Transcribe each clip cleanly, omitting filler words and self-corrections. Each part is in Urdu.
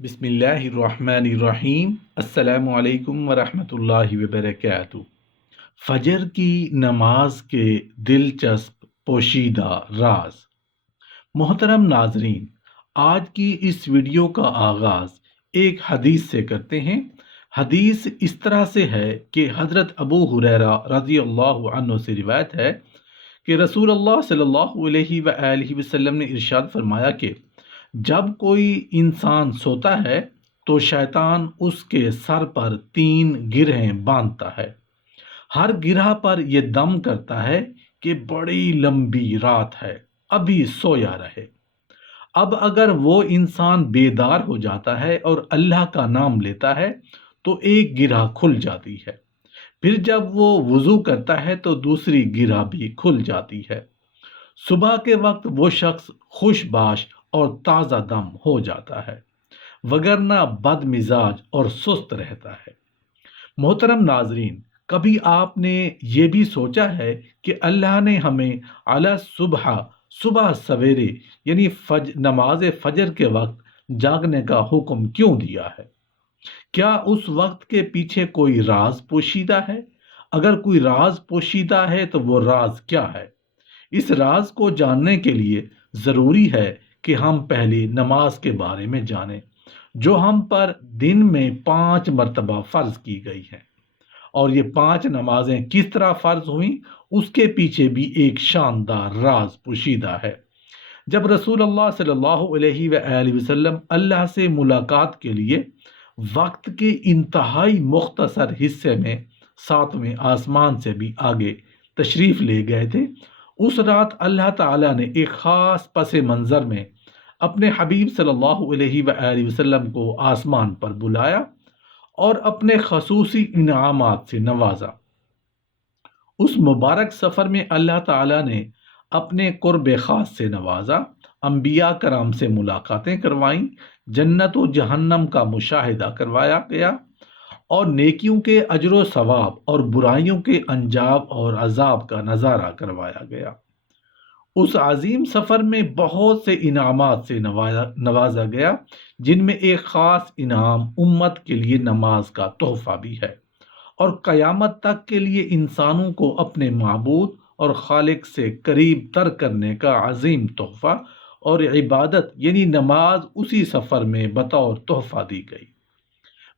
بسم اللہ الرحمن الرحیم۔ السلام علیکم ورحمۃ اللہ وبرکاتہ۔ فجر کی نماز کے دلچسپ پوشیدہ راز۔ محترم ناظرین، آج کی اس ویڈیو کا آغاز ایک حدیث سے کرتے ہیں۔ حدیث اس طرح سے ہے کہ حضرت ابو ہریرہ رضی اللہ عنہ سے روایت ہے کہ رسول اللہ صلی اللہ علیہ وآلہ وسلم نے ارشاد فرمایا کہ جب کوئی انسان سوتا ہے تو شیطان اس کے سر پر 3 گرہیں باندھتا ہے۔ ہر گرہ پر یہ دم کرتا ہے کہ بڑی لمبی رات ہے، ابھی سویا رہے۔ اب اگر وہ انسان بیدار ہو جاتا ہے اور اللہ کا نام لیتا ہے تو ایک گرہ کھل جاتی ہے، پھر جب وہ وضو کرتا ہے تو دوسری گرہ بھی کھل جاتی ہے۔ صبح کے وقت وہ شخص خوش باش اور تازہ دم ہو جاتا ہے، وگرنہ بد مزاج اور سست رہتا ہے۔ محترم ناظرین، کبھی آپ نے یہ بھی سوچا ہے کہ اللہ نے ہمیں صبح سویرے یعنی نماز فجر کے وقت جاگنے کا حکم کیوں دیا ہے؟ کیا اس وقت کے پیچھے کوئی راز پوشیدہ ہے؟ اگر کوئی راز پوشیدہ ہے تو وہ راز کیا ہے؟ اس راز کو جاننے کے لیے ضروری ہے کہ ہم پہلے نماز کے بارے میں جانیں، جو ہم پر دن میں 5 مرتبہ فرض کی گئی ہے۔ اور یہ 5 نمازیں کس طرح فرض ہوئیں، اس کے پیچھے بھی ایک شاندار راز پوشیدہ ہے۔ جب رسول اللہ صلی اللہ علیہ وآلہ وسلم اللہ سے ملاقات کے لیے وقت کے انتہائی مختصر حصے میں 7ویں آسمان سے بھی آگے تشریف لے گئے تھے، اس رات اللہ تعالیٰ نے ایک خاص پس منظر میں اپنے حبیب صلی اللہ علیہ وآلہ وسلم کو آسمان پر بلایا اور اپنے خصوصی انعامات سے نوازا۔ اس مبارک سفر میں اللہ تعالیٰ نے اپنے قرب خاص سے نوازا، انبیاء کرام سے ملاقاتیں کروائیں، جنت و جہنم کا مشاہدہ کروایا گیا اور نیکیوں کے اجر و ثواب اور برائیوں کے انجام اور عذاب کا نظارہ کروایا گیا۔ اس عظیم سفر میں بہت سے انعامات سے نوازا گیا، جن میں ایک خاص انعام امت کے لیے نماز کا تحفہ بھی ہے، اور قیامت تک کے لیے انسانوں کو اپنے معبود اور خالق سے قریب تر کرنے کا عظیم تحفہ اور عبادت یعنی نماز اسی سفر میں بطور تحفہ دی گئی۔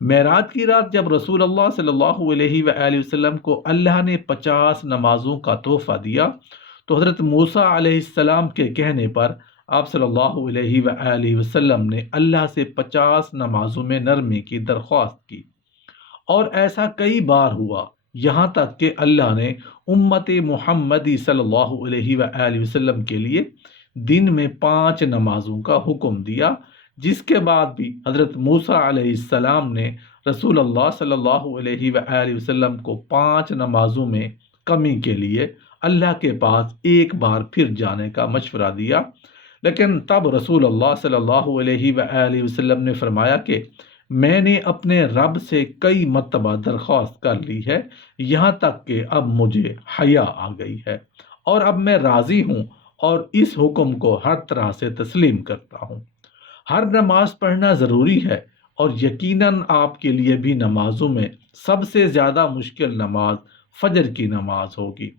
معراج کی رات جب رسول اللہ صلی اللہ علیہ وآلہ وسلم کو اللہ نے 50 نمازوں کا تحفہ دیا تو حضرت موسیٰ علیہ السلام کے کہنے پر آپ صلی اللہ علیہ وآلہ وسلم نے اللہ سے 50 نمازوں میں نرمی کی درخواست کی، اور ایسا کئی بار ہوا، یہاں تک کہ اللہ نے امت محمدی صلی اللہ علیہ وآلہ وسلم کے لیے دن میں 5 نمازوں کا حکم دیا، جس کے بعد بھی حضرت موسیٰ علیہ السلام نے رسول اللہ صلی اللہ علیہ وآلہ وسلم کو 5 نمازوں میں کمی کے لیے اللہ کے پاس ایک بار پھر جانے کا مشورہ دیا، لیکن تب رسول اللہ صلی اللہ علیہ وآلہ وسلم نے فرمایا کہ میں نے اپنے رب سے کئی مرتبہ درخواست کر لی ہے، یہاں تک کہ اب مجھے حیا آ گئی ہے، اور اب میں راضی ہوں اور اس حکم کو ہر طرح سے تسلیم کرتا ہوں۔ ہر نماز پڑھنا ضروری ہے، اور یقیناً آپ کے لیے بھی نمازوں میں سب سے زیادہ مشکل نماز فجر کی نماز ہوگی،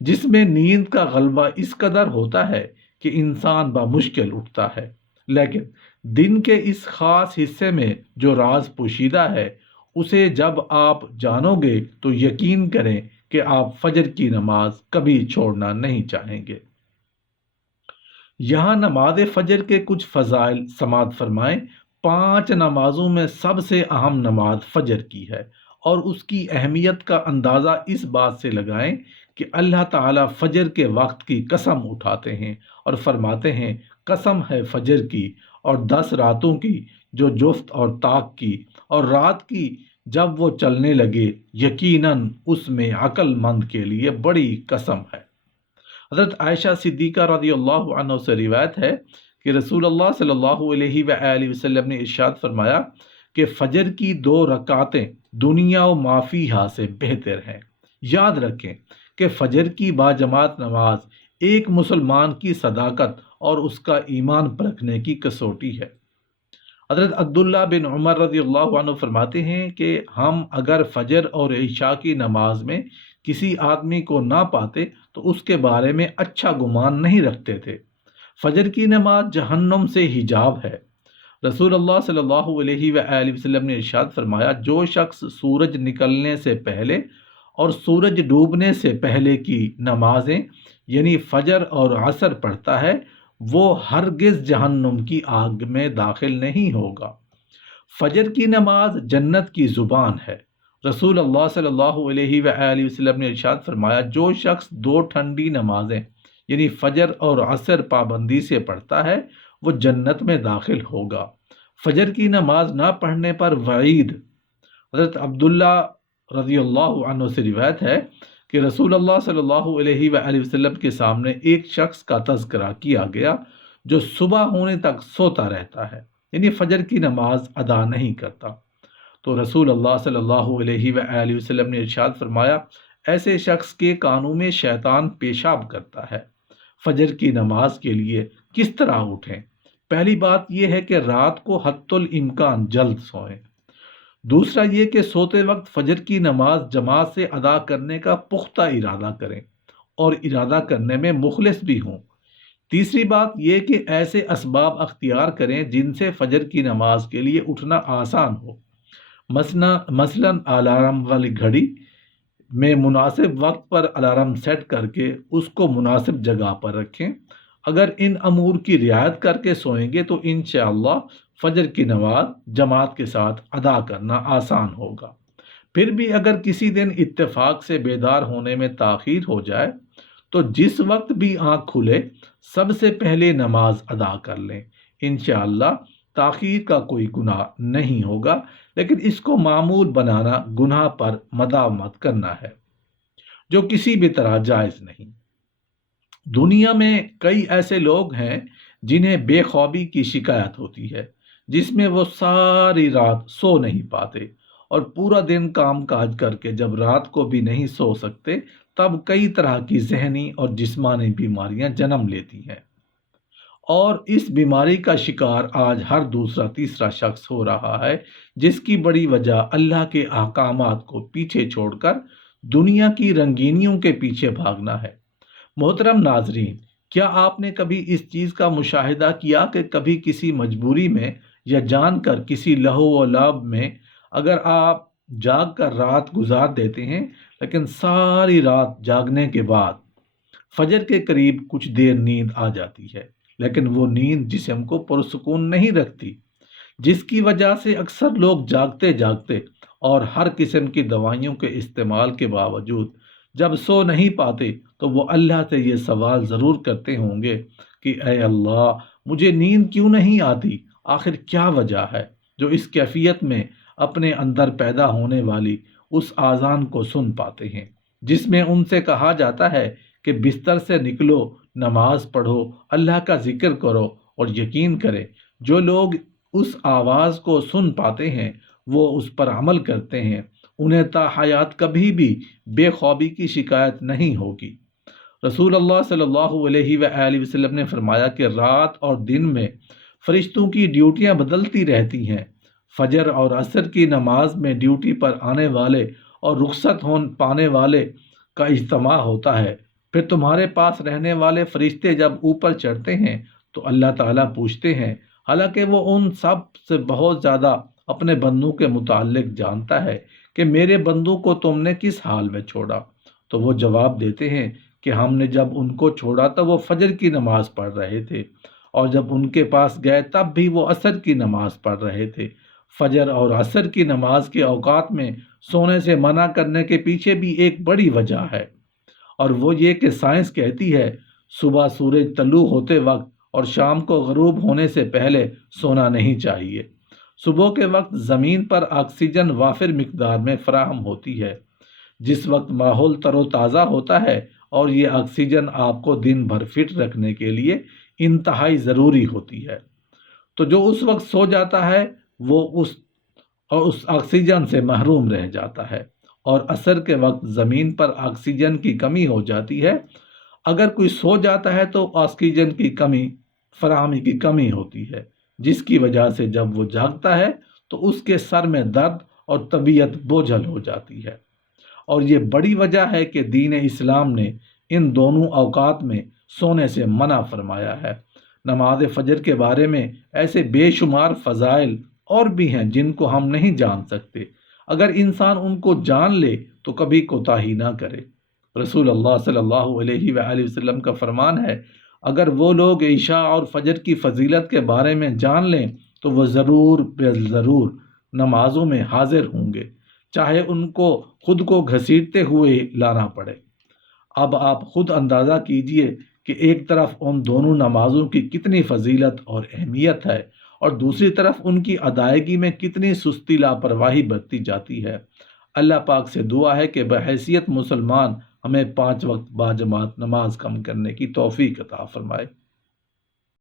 جس میں نیند کا غلبہ اس قدر ہوتا ہے کہ انسان بمشکل اٹھتا ہے، لیکن دن کے اس خاص حصے میں جو راز پوشیدہ ہے، اسے جب آپ جانو گے تو یقین کریں کہ آپ فجر کی نماز کبھی چھوڑنا نہیں چاہیں گے۔ یہاں نماز فجر کے کچھ فضائل سماعت فرمائیں۔ 5 نمازوں میں سب سے اہم نماز فجر کی ہے، اور اس کی اہمیت کا اندازہ اس بات سے لگائیں کہ اللہ تعالیٰ فجر کے وقت کی قسم اٹھاتے ہیں اور فرماتے ہیں، قسم ہے فجر کی اور 10 راتوں کی جو جفت اور طاق کی، اور رات کی جب وہ چلنے لگے، یقیناً اس میں عقل مند کے لیے بڑی قسم ہے۔ حضرت عائشہ صدیقہ رضی اللہ عنہ سے روایت ہے کہ رسول اللہ صلی اللہ علیہ وآلہ وسلم نے ارشاد فرمایا کہ فجر کی 2 رکعتیں دنیا و ما فیہا سے بہتر ہیں۔ یاد رکھیں کہ فجر کی باجماعت نماز ایک مسلمان کی صداقت اور اس کا ایمان پرکھنے کی کسوٹی ہے۔ حضرت عبداللہ بن عمر رضی اللہ عنہ فرماتے ہیں کہ ہم اگر فجر اور عشاء کی نماز میں کسی آدمی کو نہ پاتے تو اس کے بارے میں اچھا گمان نہیں رکھتے تھے۔ فجر کی نماز جہنم سے حجاب ہے۔ رسول اللہ صلی اللہ علیہ وآلہ وسلم نے ارشاد فرمایا، جو شخص سورج نکلنے سے پہلے اور سورج ڈوبنے سے پہلے کی نمازیں یعنی فجر اور عصر پڑھتا ہے وہ ہرگز جہنم کی آگ میں داخل نہیں ہوگا۔ فجر کی نماز جنت کی زبان ہے۔ رسول اللہ صلی اللہ علیہ وآلہ وسلم نے ارشاد فرمایا، جو شخص دو ٹھنڈی نمازیں یعنی فجر اور عصر پابندی سے پڑھتا ہے وہ جنت میں داخل ہوگا۔ فجر کی نماز نہ پڑھنے پر وعید۔ حضرت عبداللہ رضی اللہ عنہ سے روایت ہے کہ رسول اللہ صلی اللہ علیہ وآلہ وسلم کے سامنے ایک شخص کا تذکرہ کیا گیا جو صبح ہونے تک سوتا رہتا ہے، یعنی فجر کی نماز ادا نہیں کرتا۔ تو رسول اللہ صلی اللہ علیہ وآلہ وسلم نے ارشاد فرمایا، ایسے شخص کے کانوں میں شیطان پیشاب کرتا ہے۔ فجر کی نماز کے لیے کس طرح اٹھیں؟ پہلی بات یہ ہے کہ رات کو حتی الامکان جلد سوئیں۔ دوسرا یہ کہ سوتے وقت فجر کی نماز جماعت سے ادا کرنے کا پختہ ارادہ کریں اور ارادہ کرنے میں مخلص بھی ہوں۔ تیسری بات یہ کہ ایسے اسباب اختیار کریں جن سے فجر کی نماز کے لیے اٹھنا آسان ہو، مثلاً الارم والی گھڑی میں مناسب وقت پر الارم سیٹ کر کے اس کو مناسب جگہ پر رکھیں۔ اگر ان امور کی رعایت کر کے سوئیں گے تو انشاءاللہ فجر کی نماز جماعت کے ساتھ ادا کرنا آسان ہوگا۔ پھر بھی اگر کسی دن اتفاق سے بیدار ہونے میں تاخیر ہو جائے تو جس وقت بھی آنکھ کھلے سب سے پہلے نماز ادا کر لیں۔ انشاءاللہ تاخیر کا کوئی گناہ نہیں ہوگا، لیکن اس کو معمول بنانا گناہ پر مداومت کرنا ہے جو کسی بھی طرح جائز نہیں۔ دنیا میں کئی ایسے لوگ ہیں جنہیں بے خوابی کی شکایت ہوتی ہے، جس میں وہ ساری رات سو نہیں پاتے اور پورا دن کام کاج کر کے جب رات کو بھی نہیں سو سکتے تب کئی طرح کی ذہنی اور جسمانی بیماریاں جنم لیتی ہیں، اور اس بیماری کا شکار آج ہر دوسرا تیسرا شخص ہو رہا ہے، جس کی بڑی وجہ اللہ کے احکامات کو پیچھے چھوڑ کر دنیا کی رنگینیوں کے پیچھے بھاگنا ہے۔ محترم ناظرین، کیا آپ نے کبھی اس چیز کا مشاہدہ کیا کہ کبھی کسی مجبوری میں یا جان کر کسی لہو و لعب میں اگر آپ جاگ کر رات گزار دیتے ہیں لیکن ساری رات جاگنے کے بعد فجر کے قریب کچھ دیر نیند آ جاتی ہے، لیکن وہ نیند جسم کو پرسکون نہیں رکھتی، جس کی وجہ سے اکثر لوگ جاگتے جاگتے اور ہر قسم کی دوائیوں کے استعمال کے باوجود جب سو نہیں پاتے تو وہ اللہ سے یہ سوال ضرور کرتے ہوں گے کہ اے اللہ مجھے نیند کیوں نہیں آتی، آخر کیا وجہ ہے جو اس کیفیت میں اپنے اندر پیدا ہونے والی اس آذان کو سن پاتے ہیں جس میں ان سے کہا جاتا ہے کہ بستر سے نکلو، نماز پڑھو، اللہ کا ذکر کرو، اور یقین کرے جو لوگ اس آواز کو سن پاتے ہیں وہ اس پر عمل کرتے ہیں، انہیں تا حیات کبھی بھی بے خوابی کی شکایت نہیں ہوگی۔ رسول اللہ صلی اللہ علیہ وآلہ وسلم نے فرمایا کہ رات اور دن میں فرشتوں کی ڈیوٹیاں بدلتی رہتی ہیں۔ فجر اور عصر کی نماز میں ڈیوٹی پر آنے والے اور رخصت پانے والے کا اجتماع ہوتا ہے۔ پھر تمہارے پاس رہنے والے فرشتے جب اوپر چڑھتے ہیں تو اللہ تعالیٰ پوچھتے ہیں، حالانکہ وہ ان سب سے بہت زیادہ اپنے بندوں کے متعلق جانتا ہے، کہ میرے بندوں کو تم نے کس حال میں چھوڑا؟ تو وہ جواب دیتے ہیں کہ ہم نے جب ان کو چھوڑا تو وہ فجر کی نماز پڑھ رہے تھے، اور جب ان کے پاس گئے تب بھی وہ عصر کی نماز پڑھ رہے تھے۔ فجر اور عصر کی نماز کے اوقات میں سونے سے منع کرنے کے پیچھے بھی ایک بڑی وجہ ہے، اور وہ یہ کہ سائنس کہتی ہے صبح سورج طلوع ہوتے وقت اور شام کو غروب ہونے سے پہلے سونا نہیں چاہیے۔ صبح کے وقت زمین پر آکسیجن وافر مقدار میں فراہم ہوتی ہے، جس وقت ماحول تر و تازہ ہوتا ہے، اور یہ آکسیجن آپ کو دن بھر فٹ رکھنے کے لیے انتہائی ضروری ہوتی ہے۔ تو جو اس وقت سو جاتا ہے وہ اس آکسیجن سے محروم رہ جاتا ہے، اور عصر کے وقت زمین پر آکسیجن کی کمی ہو جاتی ہے۔ اگر کوئی سو جاتا ہے تو آکسیجن کی کمی فراہمی کی کمی ہوتی ہے، جس کی وجہ سے جب وہ جاگتا ہے تو اس کے سر میں درد اور طبیعت بوجھل ہو جاتی ہے۔ اور یہ بڑی وجہ ہے کہ دین اسلام نے ان دونوں اوقات میں سونے سے منع فرمایا ہے۔ نماز فجر کے بارے میں ایسے بے شمار فضائل اور بھی ہیں جن کو ہم نہیں جان سکتے۔ اگر انسان ان کو جان لے تو کبھی کوتاہی نہ کرے۔ رسول اللہ صلی اللہ علیہ وآلہ وسلم کا فرمان ہے، اگر وہ لوگ عشاء اور فجر کی فضیلت کے بارے میں جان لیں تو وہ ضرور بے ضرور نمازوں میں حاضر ہوں گے، چاہے ان کو خود کو گھسیٹتے ہوئے لانا پڑے۔ اب آپ خود اندازہ کیجئے کہ ایک طرف ان دونوں نمازوں کی کتنی فضیلت اور اہمیت ہے اور دوسری طرف ان کی ادائیگی میں کتنی سستی لاپرواہی برتی جاتی ہے۔ اللہ پاک سے دعا ہے کہ بحیثیت مسلمان ہمیں 5 وقت باجماعت نماز قائم کرنے کی توفیق عطا فرمائے۔